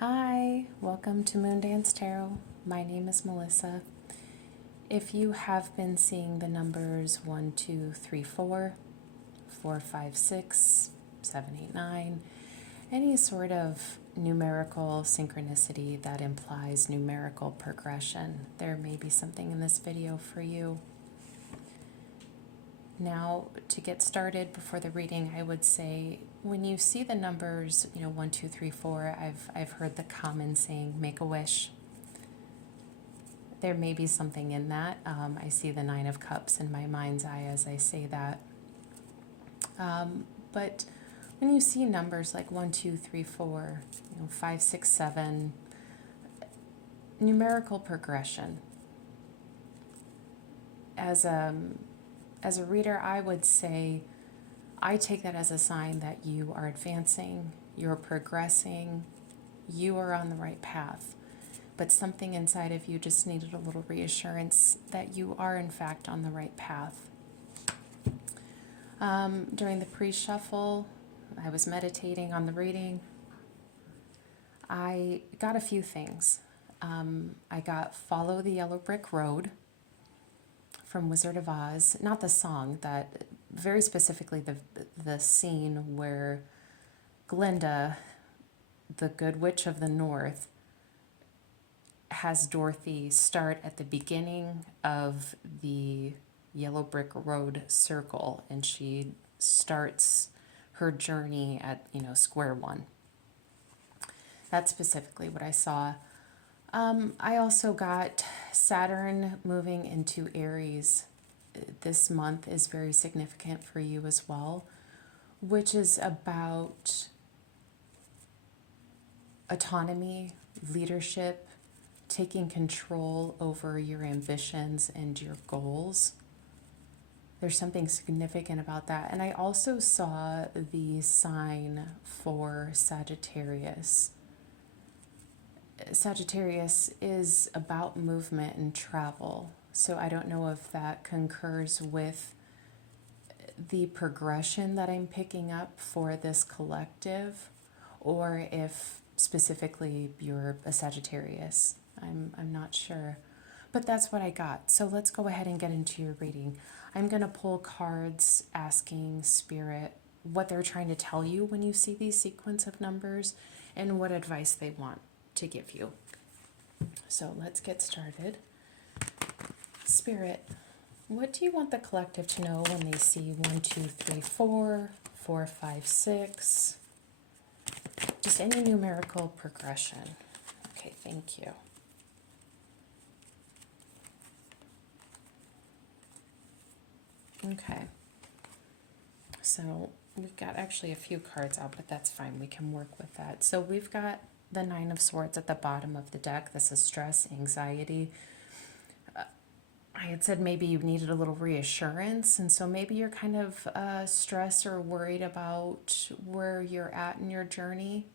Hi, welcome to Moondance Tarot. My name is Melissa. If you have been seeing the numbers 1, 2, 3, 4, 4, 5, 6, 7, 8, 9, any sort of numerical synchronicity that implies numerical progression, there may be something in this video for you. Now, to get started before the reading, I would say when you see the numbers, 1, 2, 3, 4, I've heard the common saying, make a wish. There may be something in that. I see the Nine of Cups in my mind's eye as I say that. But when you see numbers like 1, 2, 3, 4, 5, 6, 7, numerical progression, as a reader, I would say I take that as a sign that you are advancing, you're progressing, you are on the right path. But something inside of you just needed a little reassurance that you are in fact on the right path. During the pre-shuffle, I was meditating on the reading. I got a few things. I got Follow the Yellow Brick Road from Wizard of Oz, not the song, that very specifically the scene where Glinda, the Good Witch of the North, has Dorothy start at the beginning of the Yellow Brick Road circle, and she starts her journey at square one. That's specifically what I saw. I also got Saturn moving into Aries. This month is very significant for you as well, which is about autonomy, leadership, taking control over your ambitions and your goals. There's something significant about that. And I also saw the sign for Sagittarius. Sagittarius is about movement and travel. So I don't know if that concurs with the progression that I'm picking up for this collective, or if specifically you're a Sagittarius. I'm not sure. But that's what I got. So let's go ahead and get into your reading. I'm going to pull cards asking Spirit what they're trying to tell you when you see these sequence of numbers and what advice they want to give you. So let's get started. Spirit, what do you want the collective to know when they see 1, 2, 3, 4, 4, 5, 6? Just any numerical progression. Okay, thank you. Okay. So we've got actually a few cards out, but that's fine. We can work with that. So we've got the Nine of Swords at the bottom of the deck. This is stress, anxiety. I had said maybe you needed a little reassurance, and so maybe you're kind of stressed or worried about where you're at in your journey.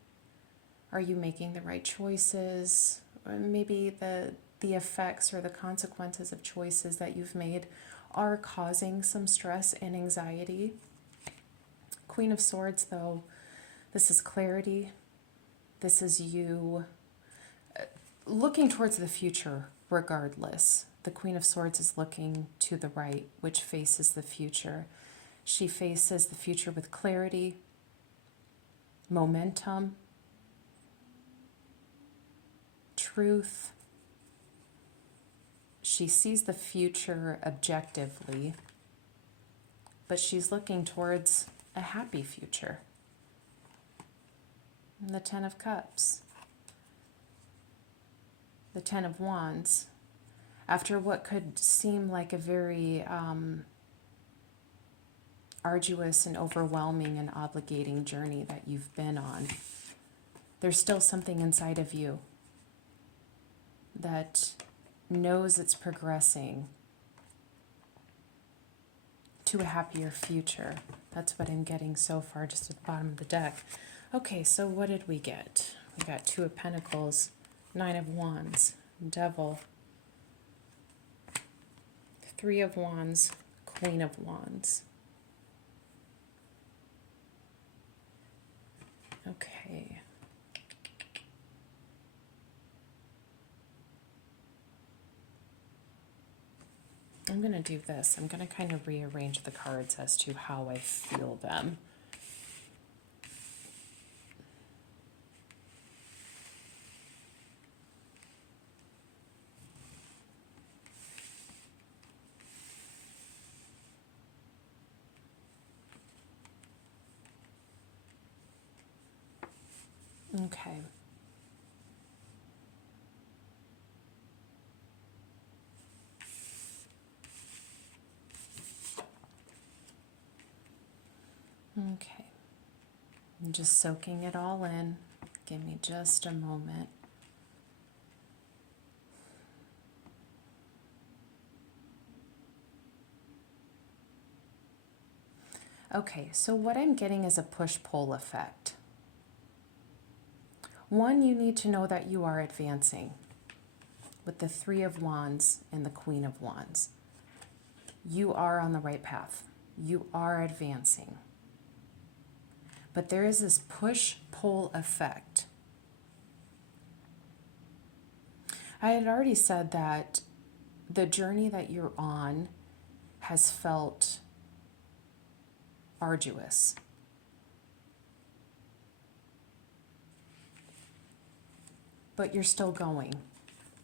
Are you making the right choices? Or maybe the effects or the consequences of choices that you've made are causing some stress and anxiety. Queen of Swords, though, this is clarity. This is you looking towards the future regardless. The Queen of Swords is looking to the right, which faces the future. She faces the future with clarity, momentum, truth. She sees the future objectively, but she's looking towards a happy future. And the Ten of Cups. The Ten of Wands. After what could seem like a very arduous and overwhelming and obligating journey that you've been on, there's still something inside of you that knows it's progressing to a happier future. That's what I'm getting so far, just at the bottom of the deck. Okay, so what did we get? We got Two of Pentacles, Nine of Wands, Devil, Three of Wands, Queen of Wands. Okay. I'm going to do this. I'm going to kind of rearrange the cards as to how I feel them. Okay. Okay. I'm just soaking it all in. Give me just a moment. Okay, so what I'm getting is a push-pull effect. One, you need to know that you are advancing with the Three of Wands and the Queen of Wands. You are on the right path. You are advancing. But there is this push-pull effect. I had already said that the journey that you're on has felt arduous. But you're still going.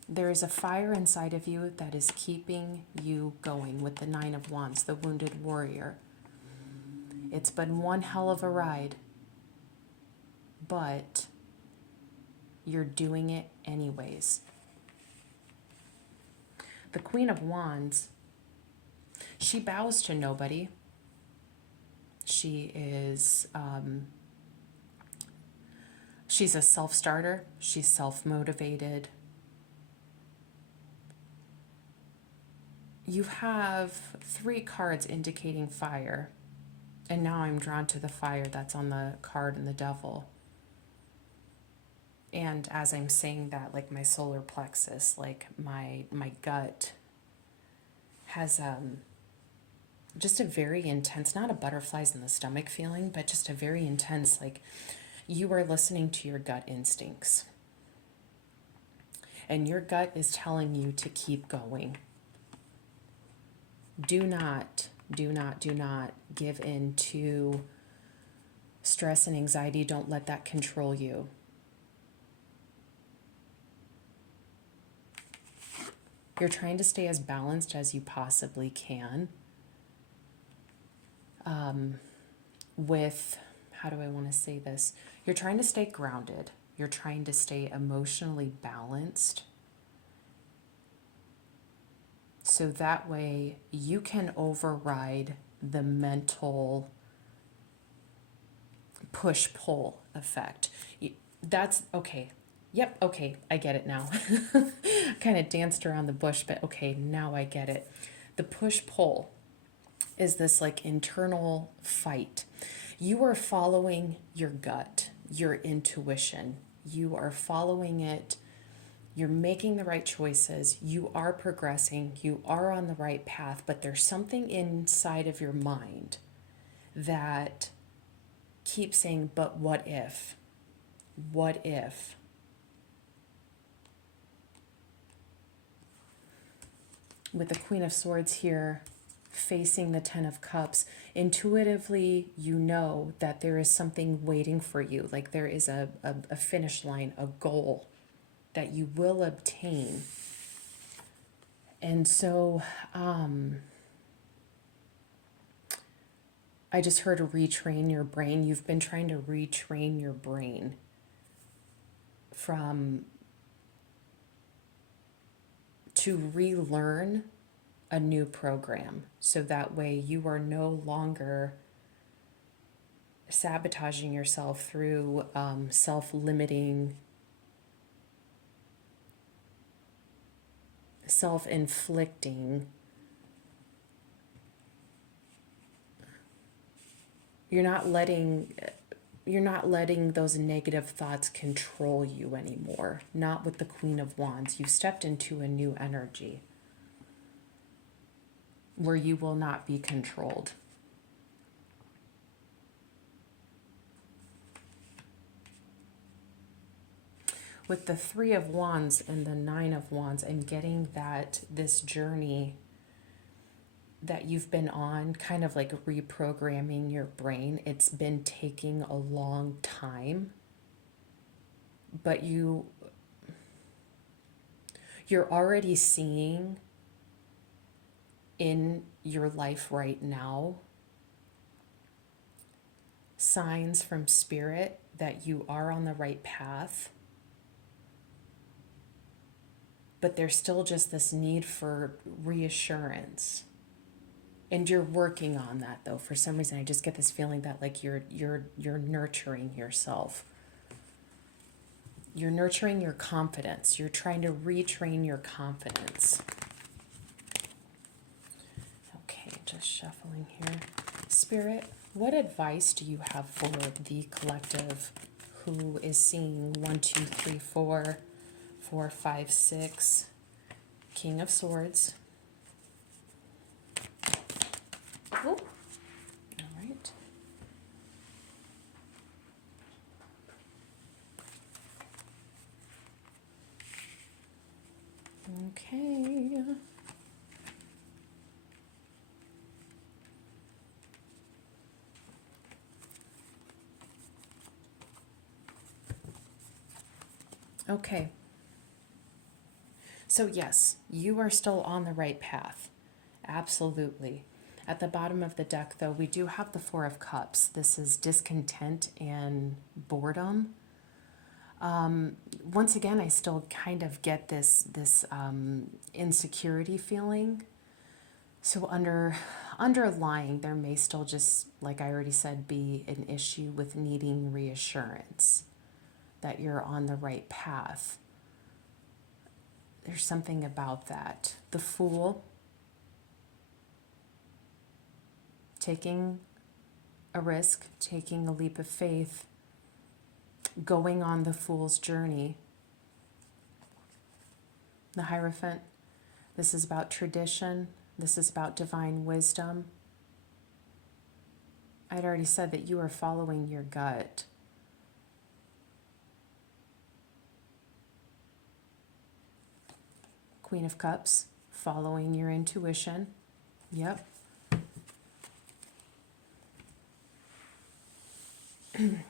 There is a fire inside of you that is keeping you going with the Nine of Wands, the wounded warrior. It's been one hell of a ride, but you're doing it anyways. The Queen of Wands, she bows to nobody. She is, she's a self-starter. She's self-motivated. You have 3 cards indicating fire. And now I'm drawn to the fire that's on the card and the devil. And as I'm saying that, like my solar plexus, like my gut has just a very intense, not a butterflies in the stomach feeling, but just a very intense, like you are listening to your gut instincts. And your gut is telling you to keep going. Do not give in to stress and anxiety. Don't let that control you. You're trying to stay as balanced as you possibly can. With, how do I want to say this? You're trying to stay grounded. You're trying to stay emotionally balanced. So that way you can override the mental push-pull effect. That's okay. Yep, okay, I get it now. Kind of danced around the bush, but okay, now I get it. The push-pull is this like internal fight. You are following your gut, your intuition. You are following it. You're making the right choices. You are progressing. You are on the right path, but there's something inside of your mind that keeps saying, but what if? What if? With the Queen of Swords here, facing the Ten of Cups, intuitively you know that there is something waiting for you, like there is a finish line, a goal that you will obtain. And so I just heard retrain your brain. You've been trying to retrain your brain to relearn a new program, so that way you are no longer sabotaging yourself through self-limiting, self-inflicting. You're not letting those negative thoughts control you anymore. Not with the Queen of Wands. You've stepped into a new energy where you will not be controlled. With the Three of Wands and the Nine of Wands, I'm getting that this journey that you've been on, kind of like reprogramming your brain. It's been taking a long time, but you're already seeing in your life right now signs from spirit that you are on the right path, but there's still just this need for reassurance. And you're working on that though. For some reason I just get this feeling that like you're nurturing yourself. You're nurturing your confidence. You're trying to retrain your confidence. Okay, just shuffling here. Spirit, what advice do you have for the collective who is seeing 1, 2, 3, 4, 4, 5, 6, King of Swords? Oh, all right. Okay. Okay. So yes, you are still on the right path. Absolutely. At the bottom of the deck, though, we do have the Four of Cups. This is discontent and boredom. Once again, I still kind of get this insecurity feeling. So underlying, there may still just, like I already said, be an issue with needing reassurance that you're on the right path. There's something about that. The Fool, taking a risk, taking a leap of faith, going on the Fool's journey. The Hierophant, this is about tradition. This is about divine wisdom. I'd already said that you are following your gut. Queen of Cups, following your intuition. Yep.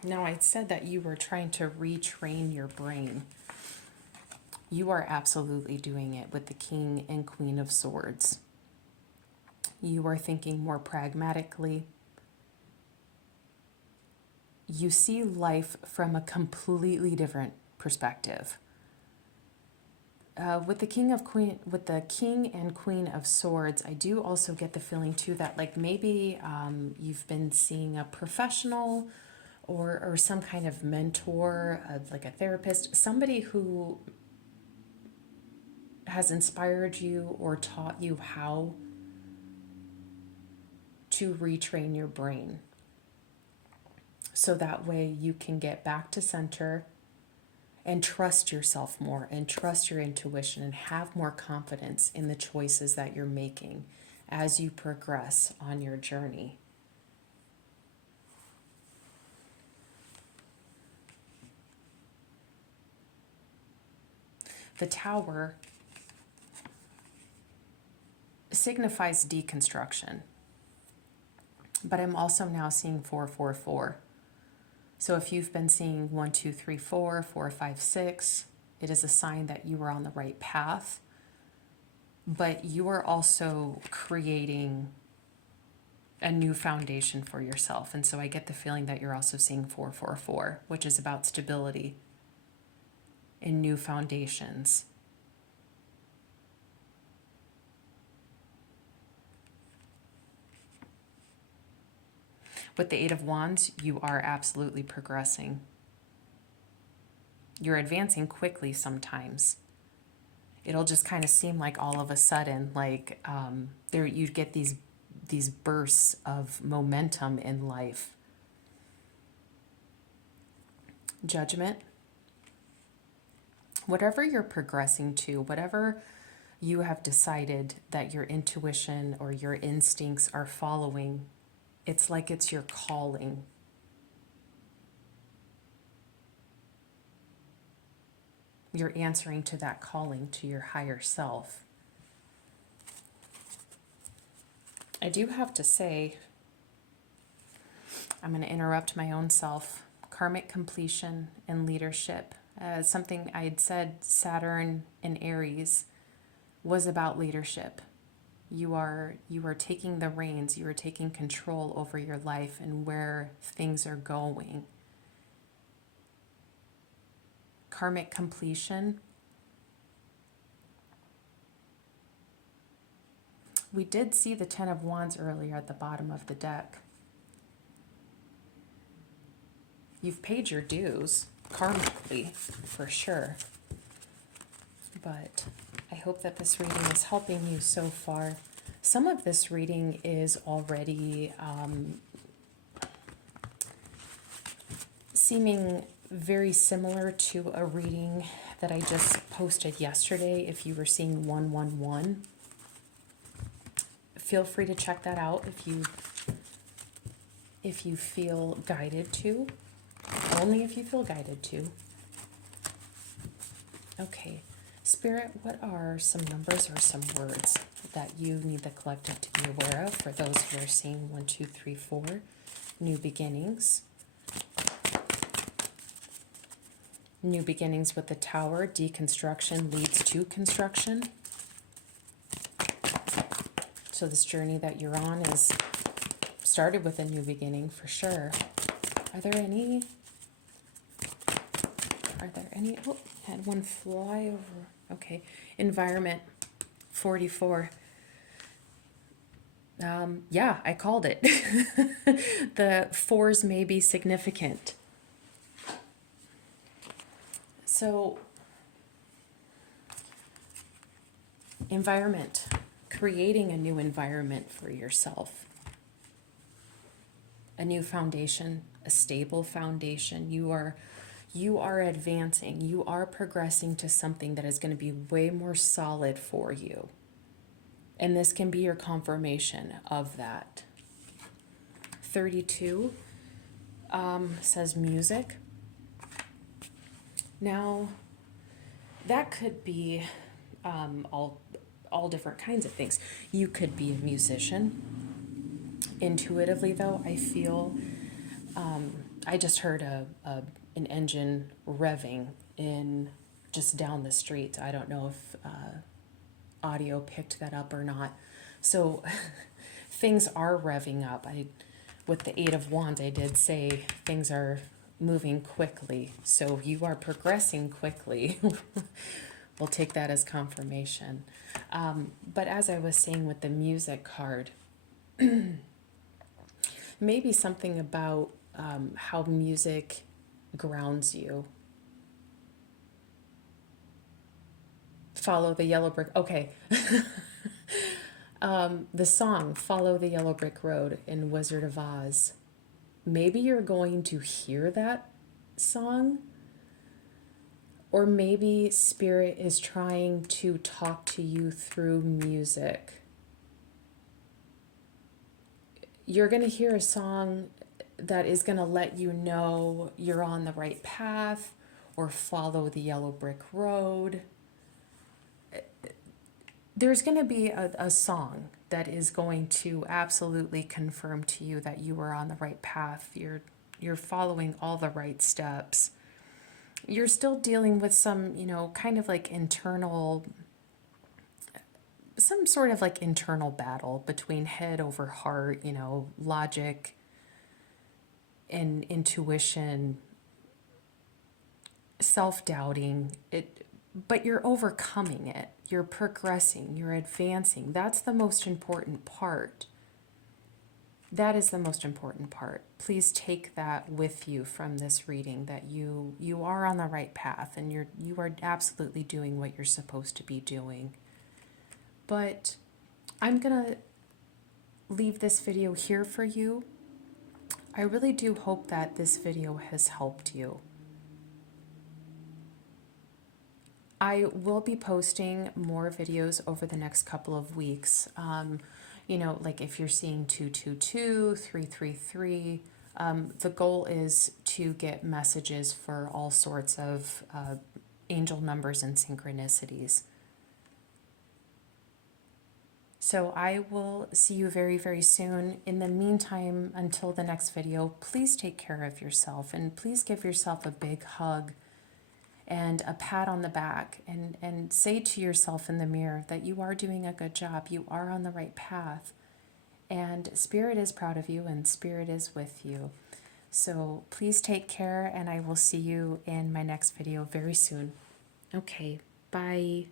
Now, I said that you were trying to retrain your brain. You are absolutely doing it with the King and Queen of Swords. You are thinking more pragmatically. You see life from a completely different perspective. With the King and Queen of Swords, I do also get the feeling too that like maybe you've been seeing a professional or some kind of mentor, like a therapist, somebody who has inspired you or taught you how to retrain your brain. So that way you can get back to center and trust yourself more and trust your intuition and have more confidence in the choices that you're making as you progress on your journey. The Tower signifies deconstruction, but I'm also now seeing 444. So if you've been seeing 1, 2, 3, 4, 4, 5, 6, it is a sign that you are on the right path, but you are also creating a new foundation for yourself. And so I get the feeling that you're also seeing 444, which is about stability and new foundations. With the Eight of Wands, you are absolutely progressing. You're advancing quickly sometimes. It'll just kind of seem like all of a sudden, like you get these bursts of momentum in life. Judgment. Whatever you're progressing to, whatever you have decided that your intuition or your instincts are following, it's like it's your calling. You're answering to that calling, to your higher self. I do have to say, I'm going to interrupt my own self. Karmic completion and leadership. Something I had said, Saturn in Aries was about leadership. You are taking the reins, you are taking control over your life and where things are going. Karmic completion. We did see the Ten of Wands earlier at the bottom of the deck. You've paid your dues, karmically, for sure. But I hope that this reading is helping you so far. Some of this reading is already seeming very similar to a reading that I just posted yesterday. If you were seeing 111, feel free to check that out if you feel guided to. Only if you feel guided to. Okay. Spirit, what are some numbers or some words that you need the collective to be aware of for those who are seeing 1, 2, 3, 4, new beginnings? New beginnings with the Tower, deconstruction leads to construction. So this journey that you're on is started with a new beginning for sure. Are there any, oh, had one fly over. Okay, environment, 44. Yeah, I called it. The 4s may be significant. So, environment, creating a new environment for yourself. A new foundation, a stable foundation. You are advancing, you are progressing to something that is going to be way more solid for you. And this can be your confirmation of that. 32 says music. Now, that could be all different kinds of things. You could be a musician. Intuitively, though, I feel, I just heard an engine revving in just down the street. I don't know if audio picked that up or not. So things are revving up. With the 8 of Wands, I did say things are moving quickly. So you are progressing quickly. We'll take that as confirmation. But as I was saying with the music card, maybe something about how music grounds you. Follow the yellow brick. Okay. The song Follow the Yellow Brick Road in Wizard of Oz. Maybe you're going to hear that song, or maybe Spirit is trying to talk to you through music. You're going to hear a song that is going to let you know you're on the right path, or follow the yellow brick road. There's going to be a song that is going to absolutely confirm to you that you are on the right path. You're following all the right steps. You're still dealing with some, kind of like some sort of like internal battle between head over heart, logic and intuition, self-doubting, but you're overcoming it. You're progressing, you're advancing. That's the most important part. That is the most important part. Please take that with you from this reading, that you are on the right path and you are absolutely doing what you're supposed to be doing. But I'm going to leave this video here for you. I really do hope that this video has helped you. I will be posting more videos over the next couple of weeks. Like if you're seeing 222, 333, the goal is to get messages for all sorts of angel numbers and synchronicities. So I will see you very, very soon. In the meantime, until the next video, please take care of yourself and please give yourself a big hug and a pat on the back and say to yourself in the mirror that you are doing a good job. You are on the right path. And Spirit is proud of you and Spirit is with you. So please take care and I will see you in my next video very soon. Okay, bye.